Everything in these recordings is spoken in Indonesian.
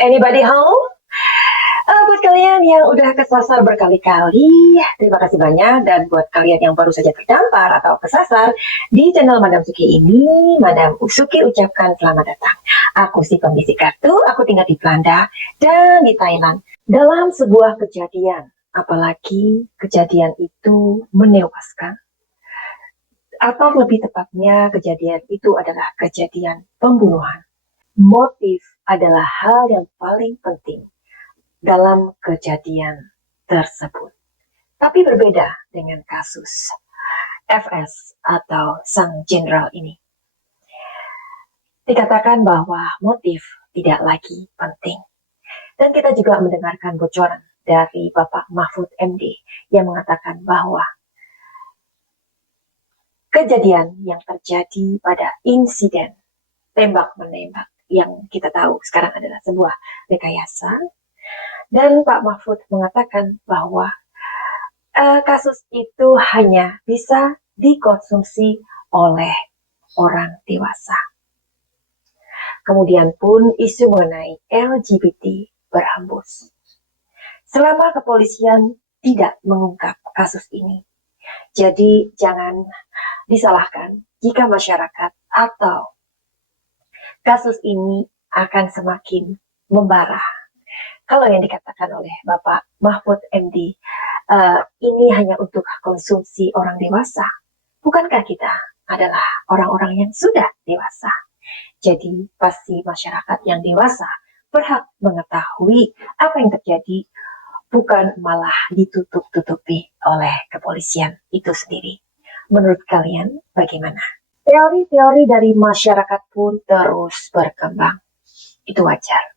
Anybody home? Buat kalian yang udah kesasar berkali-kali, terima kasih banyak. Dan buat kalian yang baru saja terdampar atau kesasar di channel Madam Suki ini, Madam Suki ucapkan selamat datang. Aku si pembisik kartu, aku tinggal di Belanda dan di Thailand. Dalam sebuah kejadian, apalagi kejadian itu menewaskan, atau lebih tepatnya kejadian itu adalah kejadian pembunuhan. Motif adalah hal yang paling penting dalam kejadian tersebut. Tapi berbeda dengan kasus FS atau sang jenderal ini. Dikatakan bahwa motif tidak lagi penting. Dan kita juga mendengarkan bocoran dari Bapak Mahfud MD yang mengatakan bahwa kejadian yang terjadi pada insiden tembak-menembak yang kita tahu sekarang adalah sebuah rekayasa. Dan Pak Mahfud mengatakan bahwa kasus itu hanya bisa dikonsumsi oleh orang dewasa. Kemudian pun isu mengenai LGBT berhembus. Selama kepolisian tidak mengungkap kasus ini, jadi jangan disalahkan jika masyarakat atau kasus ini akan semakin membara. Kalau yang dikatakan oleh Bapak Mahfud MD, ini hanya untuk konsumsi orang dewasa. Bukankah kita adalah orang-orang yang sudah dewasa? Jadi pasti masyarakat yang dewasa berhak mengetahui apa yang terjadi, bukan malah ditutup-tutupi oleh kepolisian itu sendiri. Menurut kalian bagaimana? Teori-teori dari masyarakat pun terus berkembang. Itu wajar.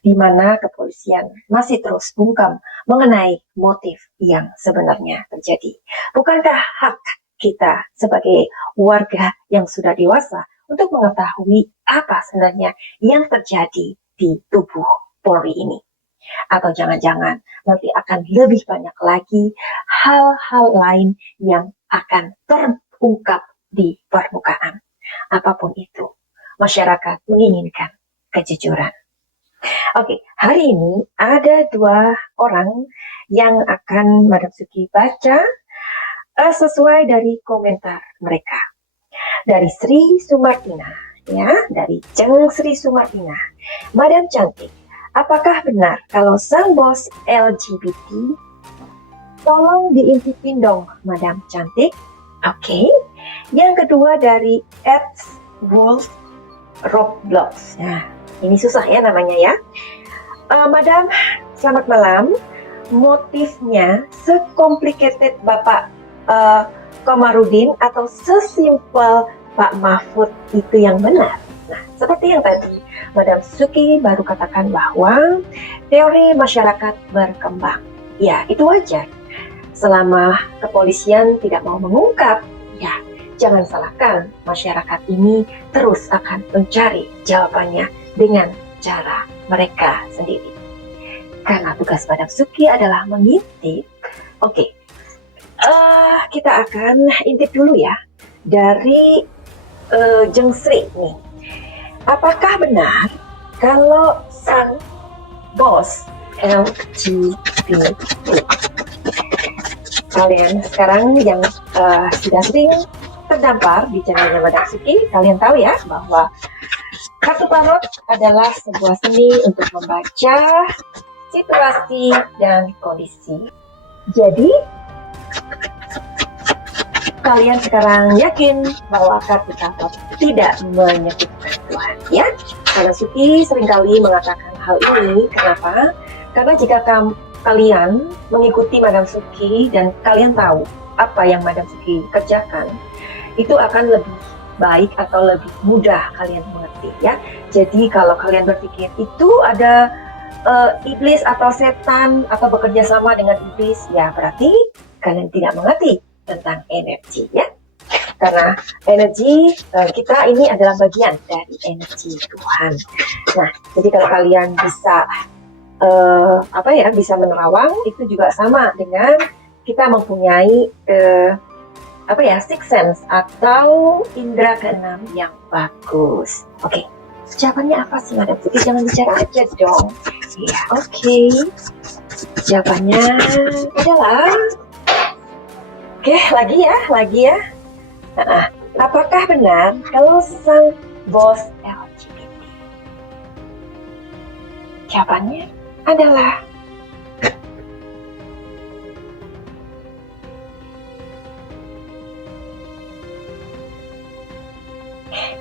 Di mana kepolisian masih terus bungkam mengenai motif yang sebenarnya terjadi. Bukankah hak kita sebagai warga yang sudah dewasa untuk mengetahui apa sebenarnya yang terjadi di tubuh Polri ini? Atau jangan-jangan nanti akan lebih banyak lagi hal-hal lain yang akan terungkap di permukaan. Apapun itu, masyarakat menginginkan kejujuran. Oke, hari ini ada dua orang yang akan Madam Suki baca sesuai dari komentar mereka. Dari Sri Sumartina, ya, dari Jeng Sri Sumartina. Madam Cantik, apakah benar kalau sang bos LGBT? Tolong diintipin dong, Madam Cantik. Oke. Yang kedua dari @wolf Roblox. Nah, ini susah ya namanya ya. Madam, selamat malam. Motifnya se-complicated Bapak Komarudin atau sesimpel Pak Mahfud itu yang benar? Nah, seperti yang tadi Madam Suki baru katakan bahwa teori masyarakat berkembang. Ya, itu wajar. Selama kepolisian tidak mau mengungkap, ya jangan salahkan masyarakat ini terus akan mencari jawabannya dengan cara mereka sendiri. Karena tugas Madam Suki adalah mengintip. Oke, kita akan intip dulu ya dari Jeng Sri nih. Apakah benar kalau sang bos LGBT, kalian sekarang yang sudah sering terdampar di channelnya Madam Suki, kalian tahu ya bahwa kartu tarot adalah sebuah seni untuk membaca situasi dan kondisi. Jadi, kalian sekarang yakin bahwa kartu tarot tidak menyebutkan Tuhan, ya? Madam Suki seringkali mengatakan hal ini. Kenapa? Karena jika kalian mengikuti Madam Suki dan kalian tahu apa yang Madam Suki kerjakan, itu akan lebih baik atau lebih mudah kalian mengerti, ya. Jadi kalau kalian berpikir itu ada iblis atau setan atau bekerja sama dengan iblis, ya berarti kalian tidak mengerti tentang energi, ya. Karena energi kita ini adalah bagian dari energi Tuhan. Nah, jadi kalau kalian bisa bisa menerawang, itu juga sama dengan kita mempunyai sixth sense atau indera keenam yang bagus. Oke, Jawabannya apa sih, Madam Suki? Jangan bicara aja dong. Iya, oke. Jawabannya adalah... Oke, lagi ya. Nah, apakah benar kalau sang bos LGBT? Jawabannya adalah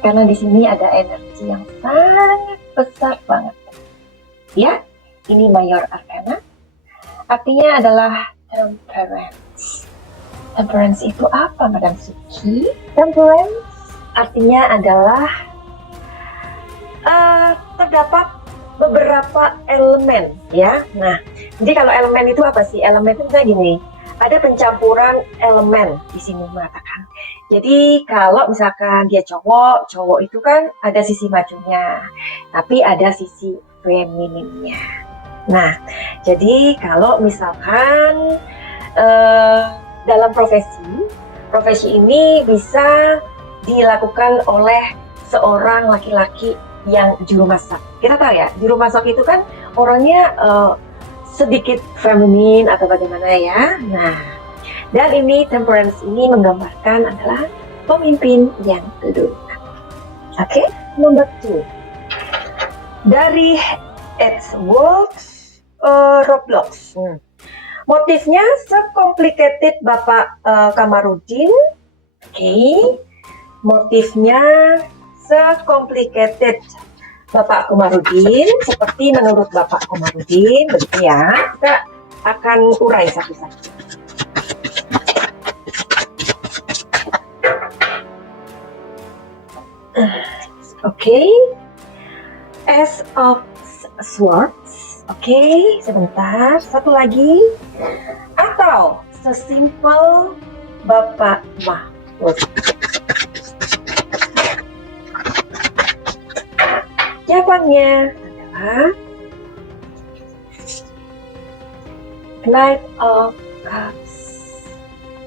karena di sini ada energi yang sangat besar banget. Ya, ini mayor arcana. Artinya adalah temperance. Temperance itu apa, Madam Suki? Temperance artinya adalah terdapat beberapa elemen, ya. Nah, jadi kalau elemen itu apa sih? Elemen itu misalnya gini, ada pencampuran elemen di sini mengatakan. Jadi kalau misalkan dia cowok itu kan ada sisi majunya, tapi ada sisi femininnya. Nah, jadi kalau misalkan dalam profesi ini bisa dilakukan oleh seorang laki-laki yang juru masak. Kita tahu ya, juru masak itu kan orangnya sedikit feminin atau bagaimana ya. Nah, dan ini temperance ini menggambarkan adalah pemimpin yang dominan. Oke, nomor 2. Dari Roblox. Motifnya secomplicated Bapak Kamarudin. Oke. Motifnya secomplicated Bapak Kamarudin, seperti menurut Bapak Kamarudin, begitu ya. Kita akan urai satu-satu. Oke. Ace of Swords. Oke, sebentar. Satu lagi. Atau sesimpel Bapak Mahfud. Jawabannya adalah Knight of Cups.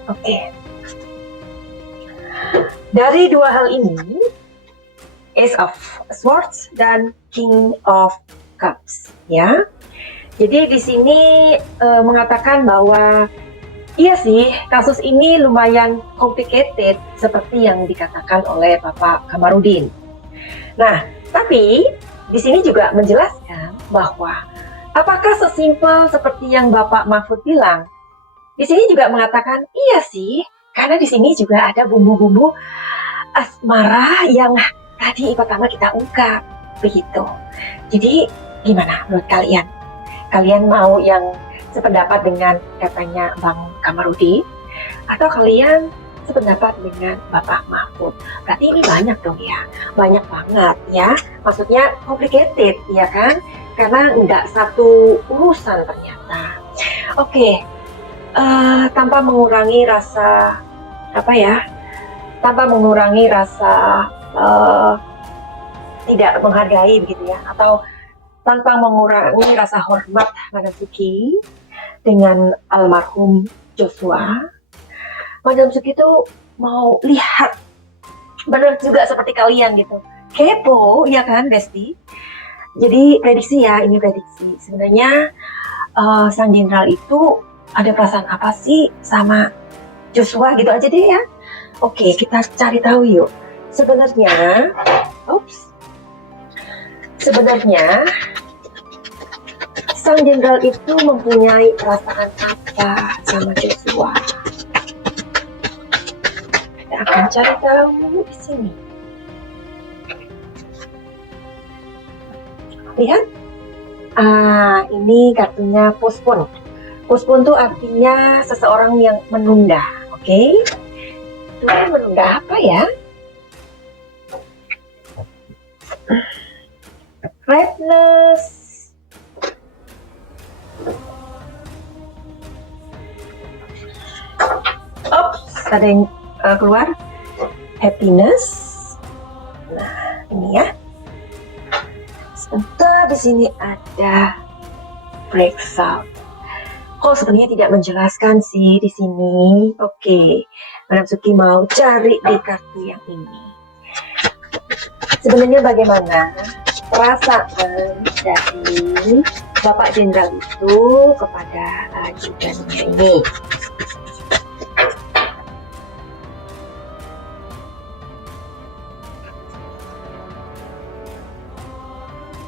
Oke. Dari dua hal ini, Ace of Swords dan King of Cups, ya. Jadi di sini mengatakan bahwa iya sih, kasus ini lumayan complicated seperti yang dikatakan oleh Bapak Kamarudin. Nah, tapi di sini juga menjelaskan bahwa apakah sesimpel seperti yang Bapak Mahfud bilang? Di sini juga mengatakan iya sih, karena di sini juga ada bumbu-bumbu asmara yang tadi pertama kita ungkap, begitu. Jadi gimana menurut kalian? Kalian mau yang sependapat dengan katanya Bang Kamarudin, atau kalian sependapat dengan Bapak Mahfud? Berarti ini banyak dong ya, banyak banget ya. Maksudnya complicated ya kan? Karena nggak satu urusan ternyata. Oke, tanpa mengurangi rasa tanpa mengurangi rasa tidak menghargai begitu ya, atau tanpa mengurangi rasa hormat Madam Suki dengan almarhum Joshua, Madam Suki itu mau lihat benar juga seperti kalian gitu, kepo ya kan Besti. Jadi prediksi ya, ini prediksi sebenarnya sang jenderal itu ada perasaan apa sih sama Joshua, gitu aja deh ya. Oke, kita cari tahu yuk. Sebenarnya sang jenderal itu mempunyai perasaan apa sama Joshua? Kita akan cari tahu di sini. Lihat, ini kartunya postpone. Postpone itu artinya seseorang yang menunda, oke? Itu menunda apa ya? Redness. Ada yang keluar. Happiness. Nah, ini ya. Sebentar, di sini ada breakthrough. Kok sebenarnya tidak menjelaskan sih di sini. Oke, Madam Suki mau cari di kartu yang ini. Sebenarnya bagaimana perasaan dari Bapak Jenderal itu kepada ajudannya ini?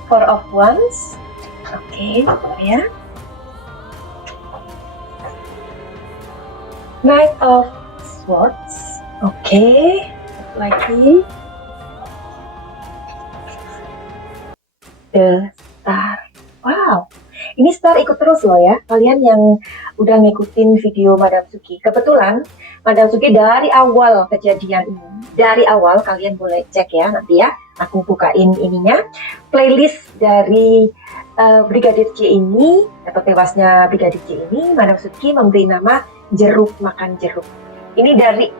Four of Wands, oke, ya. Knight of Swords, oke, lagi. The Star, wow, ini Star ikut terus loh ya, kalian yang udah ngikutin video Madam Suki. Kebetulan Madam Suki dari awal kejadian ini, dari awal kalian boleh cek ya nanti ya, aku bukain ininya, playlist dari Brigadir J ini, atau tewasnya Brigadir J ini, Madam Suki memberi nama Jeruk Makan Jeruk. Ini dari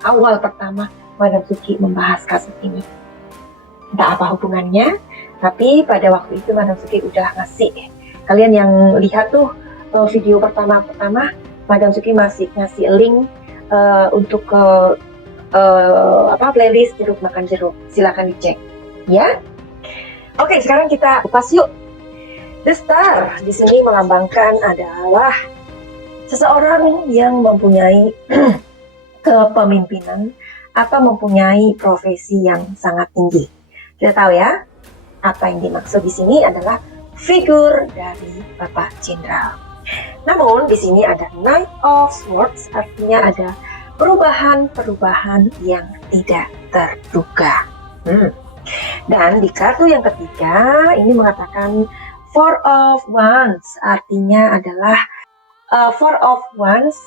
awal pertama Madam Suki membahas kasus ini. Entah apa hubungannya, tapi pada waktu itu Madam Suki udah ngasih. Kalian yang lihat tuh video pertama-pertama, Madam Suki masih ngasih link untuk ke playlist Jeruk Makan Jeruk. Silahkan dicek, ya. Oke, sekarang kita kupas yuk. The Star di sini melambangkan adalah seseorang yang mempunyai kepemimpinan atau mempunyai profesi yang sangat tinggi. Kita tahu ya, apa yang dimaksud di sini adalah figur dari Bapak Jenderal. Namun di sini ada Knight of Swords, artinya ada perubahan-perubahan yang tidak terduga. Dan di kartu yang ketiga ini mengatakan Four of Wands, artinya adalah Four of Wands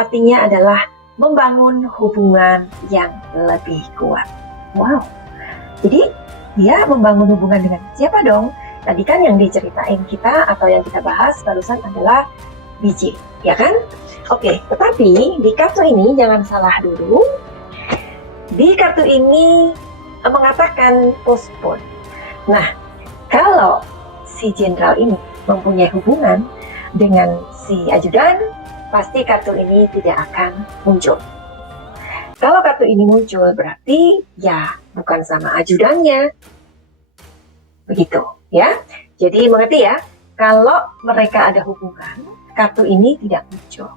artinya adalah membangun hubungan yang lebih kuat. Wow, jadi dia membangun hubungan dengan siapa dong? Tadi kan yang diceritain kita atau yang kita bahas barusan adalah BJ, ya kan? Oke, tetapi di kartu ini jangan salah dulu. Di kartu ini mengatakan postpone. Nah, kalau si jenderal ini mempunyai hubungan dengan si ajudan, pasti kartu ini tidak akan muncul. Kalau kartu ini muncul berarti ya bukan sama ajudannya. Begitu ya. Jadi mengerti ya, kalau mereka ada hubungan, kartu ini tidak muncul.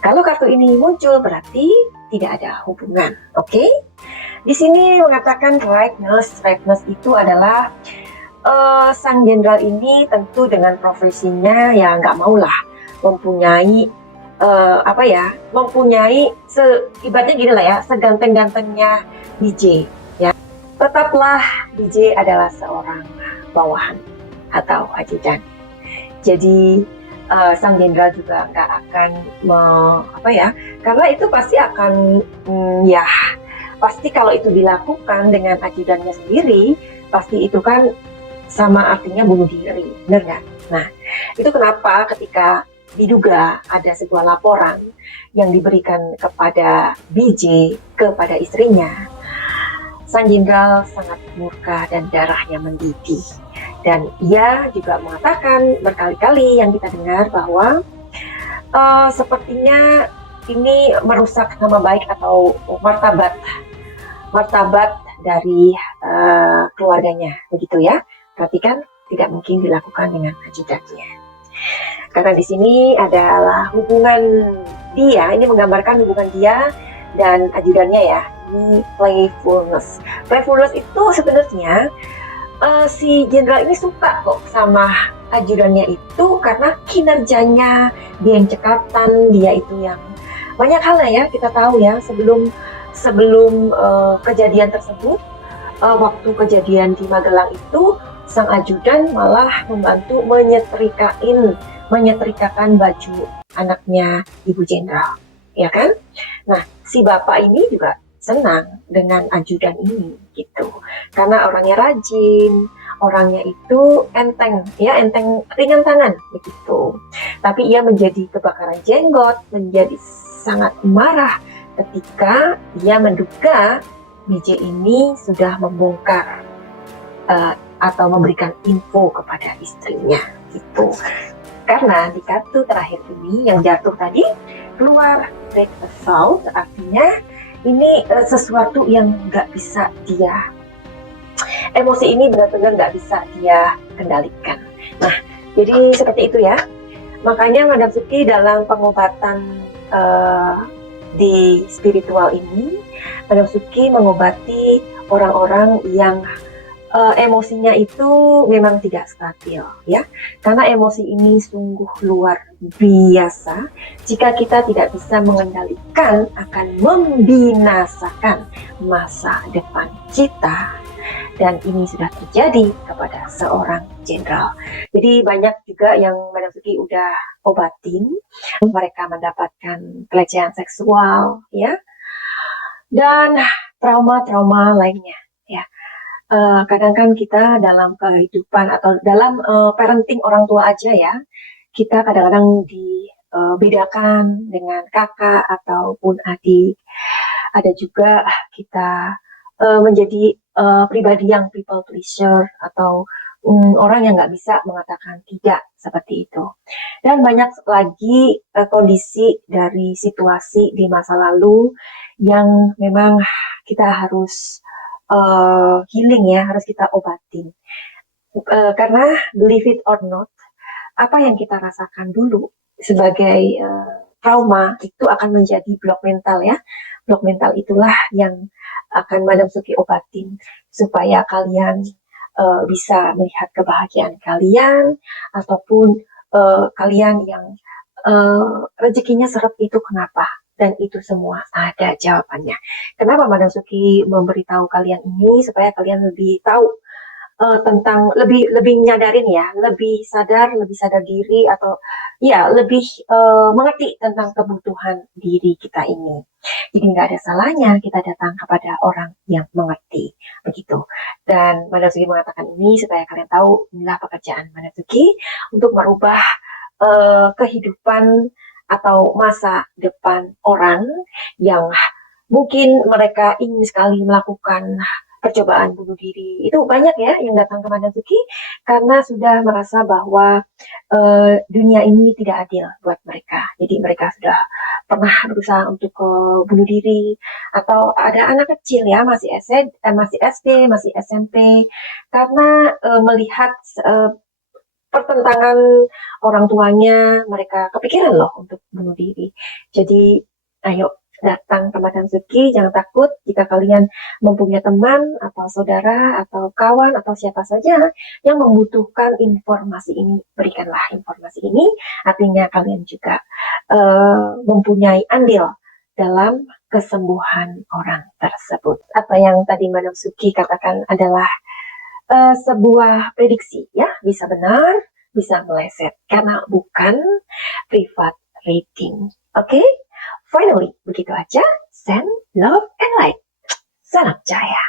Kalau kartu ini muncul berarti tidak ada hubungan. Oke? Di sini mengatakan rightness. Rightness itu adalah sang jenderal ini tentu dengan profesinya ya nggak maulah mempunyai mempunyai ibaratnya gini lah ya, seganteng-gantengnya DJ ya. Tetaplah DJ adalah seorang bawahan atau ajudan. Jadi sang jenderal juga nggak akan karena itu pasti akan pasti kalau itu dilakukan dengan ajudannya sendiri, pasti itu kan sama artinya bunuh diri, benar nggak? Nah, itu kenapa ketika diduga ada sebuah laporan yang diberikan kepada BJ kepada istrinya, sang jenderal sangat murka dan darahnya mendidih. Dan ia juga mengatakan berkali-kali yang kita dengar bahwa sepertinya ini merusak nama baik atau martabat dari keluarganya, begitu ya. Berarti kan tidak mungkin dilakukan dengan ajudannya. Karena di sini adalah hubungan dia, ini menggambarkan hubungan dia dan ajudannya ya. Ini playfulness. Playfulness itu sebenarnya si jenderal ini suka kok sama ajudannya itu karena kinerjanya, dia yang cekatan, dia itu yang banyak hal ya kita tahu ya sebelum kejadian tersebut, waktu kejadian di Magelang itu sang ajudan malah membantu menyetrikakan baju anaknya Ibu Jenderal, ya kan? Nah, si bapak ini juga senang dengan ajudan ini gitu, karena orangnya rajin, orangnya itu enteng, ringan tangan begitu. Tapi ia menjadi kebakaran jenggot, menjadi sangat marah ketika dia menduga BJ ini sudah membongkar atau memberikan info kepada istrinya gitu. Karena di kartu terakhir ini yang jatuh tadi keluar break assault, artinya ini sesuatu yang nggak bisa dia emosi ini benar-benar nggak bisa dia kendalikan. Nah, jadi seperti itu ya. Makanya Madam Suki dalam pengobatan di spiritual ini, Madam Suki mengobati orang-orang yang emosinya itu memang tidak stabil ya, karena emosi ini sungguh luar biasa. Jika kita tidak bisa mengendalikan, akan membinasakan masa depan kita, dan ini sudah terjadi kepada seorang jenderal. Jadi banyak juga yang Madam Suki udah obatin, mereka mendapatkan pelecehan seksual ya, dan trauma-trauma lainnya ya. Kadang kan kita dalam kehidupan atau dalam parenting orang tua aja ya, kita kadang-kadang dibedakan dengan kakak ataupun adik. Ada juga kita menjadi pribadi yang people pleaser atau orang yang nggak bisa mengatakan tidak seperti itu. Dan banyak lagi kondisi dari situasi di masa lalu yang memang kita harus healing ya, harus kita obatin. Karena believe it or not, apa yang kita rasakan dulu sebagai trauma itu akan menjadi blok mental ya. Blok mental itulah yang akan Madam Suki obatin supaya kalian bisa melihat kebahagiaan kalian, ataupun kalian yang rezekinya seret itu kenapa, dan itu semua ada jawabannya. Kenapa Madam Suki memberitahu kalian ini supaya kalian lebih tahu tentang lebih nyadarin ya, lebih sadar diri, atau ya lebih mengerti tentang kebutuhan diri kita ini. Jadi nggak ada salahnya kita datang kepada orang yang mengerti begitu. Dan Madam Suki mengatakan ini supaya kalian tahu inilah pekerjaan Madam Suki untuk merubah kehidupan atau masa depan orang yang mungkin mereka ingin sekali melakukan percobaan bunuh diri. Itu banyak ya yang datang ke Madam Suki karena sudah merasa bahwa dunia ini tidak adil buat mereka. Jadi mereka sudah pernah berusaha untuk bunuh diri, atau ada anak kecil ya, masih SD, masih SMP, karena melihat pertentangan orang tuanya, mereka kepikiran loh untuk bunuh diri. Jadi ayo datang ke Madam Suki, jangan takut. Jika kalian mempunyai teman atau saudara atau kawan atau siapa saja yang membutuhkan informasi ini, berikanlah informasi ini. Artinya kalian juga mempunyai andil dalam kesembuhan orang tersebut. Apa yang tadi Madam Suki katakan adalah sebuah prediksi ya, bisa benar, bisa meleset, karena bukan private rating. Oke? Finally, begitu aja. Send love and light. Salam jaya.